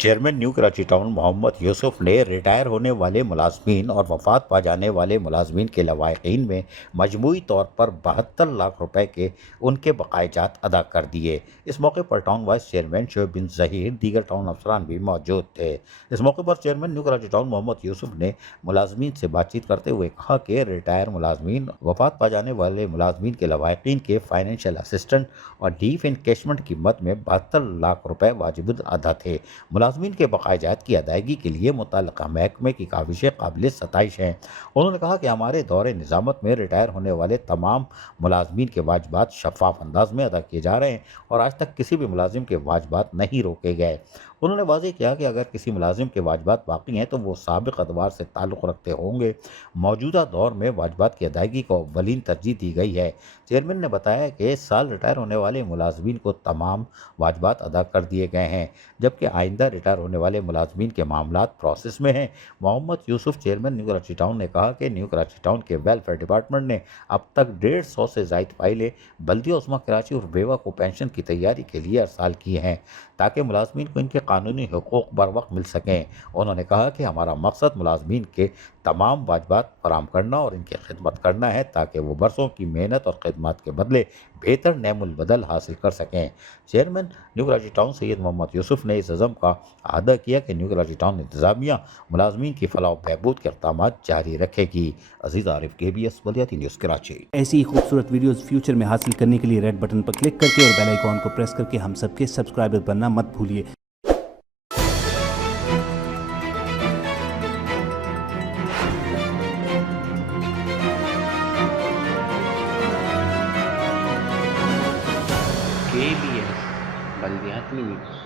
Chairman new Karachi town محمد یوسف نے retire ہونے والے ملازمین اور وفات پا جانے والے ملازمین کے لواحقین میں مجموعی طور پر 72 لاکھ روپے کے ان کے بقائے جات ادا کر دیے۔ اس موقع پر ٹاؤن وائس چیئرمین شعیب بن ظہیر دیگر ٹاؤن افسران بھی موجود تھے۔ اس موقع پر چیئرمین نیو کراچی ٹاؤن محمد یوسف نے ملازمین سے بات چیت کرتے ہوئے کہا کہ ریٹائر ملازمین، وفات پا جانے والے ملازمین کے لواحقین کے فائنینشیل اسسٹنٹ اور ڈیف انکیشمنٹ کی مد میں 72 لاکھ روپے واجب ادا تھے۔ ملازمین کے بقائے جات کی ادائیگی کے لیے متعلقہ محکمے کی کاوشیں قابل ستائش ہیں۔ انہوں نے کہا کہ ہمارے دور نظامت میں ریٹائر ہونے والے تمام ملازمین کے واجبات شفاف انداز میں ادا کیے جا رہے ہیں اور آج تک کسی بھی ملازم کے واجبات نہیں روکے گئے۔ انہوں نے واضح کیا کہ اگر کسی ملازم کے واجبات باقی ہیں تو وہ سابق ادوار سے تعلق رکھتے ہوں گے۔ موجودہ دور میں واجبات کی ادائیگی کو اولین ترجیح دی گئی ہے۔ چیئرمین نے بتایا کہ اس سال ریٹائر ہونے والے ملازمین کو تمام واجبات ادا کر دیے گئے ہیں، جبکہ آئندہ ریٹائر ہونے والے ملازمین کے معاملات پروسیس میں ہیں۔ محمد یوسف چیئرمین نیو کراچی ٹاؤن نے کہا کہ نیو کراچی ٹاؤن کے ویلفیئر ڈپارٹمنٹ نے اب تک 150 سے زائد فائلیں بلدیہ عظمیٰ کراچی اور بیوہ کو پینشن کی تیاری کے لیے ارسال کی ہیں تاکہ ملازمین کو ان کے قانونی حقوق بر وقت مل سکیں۔ انہوں نے کہا کہ ہمارا مقصد ملازمین کے تمام واجبات فراہم کرنا اور ان کی خدمت کرنا ہے تاکہ وہ برسوں کی محنت اور خدمات کے بدلے بہتر نعم البدل حاصل کر سکیں۔ چیئرمین نیو کراچی ٹاؤن سید محمد یوسف نے اس عزم کا اعادہ کیا کہ نیو کراچی ٹاؤن انتظامیہ ملازمین کی فلاح و بہبود کے اقدامات جاری رکھے گی۔ عزیز عارف، KBS بلدیاتی نیوز کراچی۔ ایسی ہی خوبصورت ویڈیوز فیوچر میں حاصل کرنے کے لیے ریڈ بٹن پر کلک کر کے اور بیل آئیکن کو پریس کر کے ہم سب کے سبسکرائبر بننا مت بھولیے۔ KBS بلدیاتی نیوز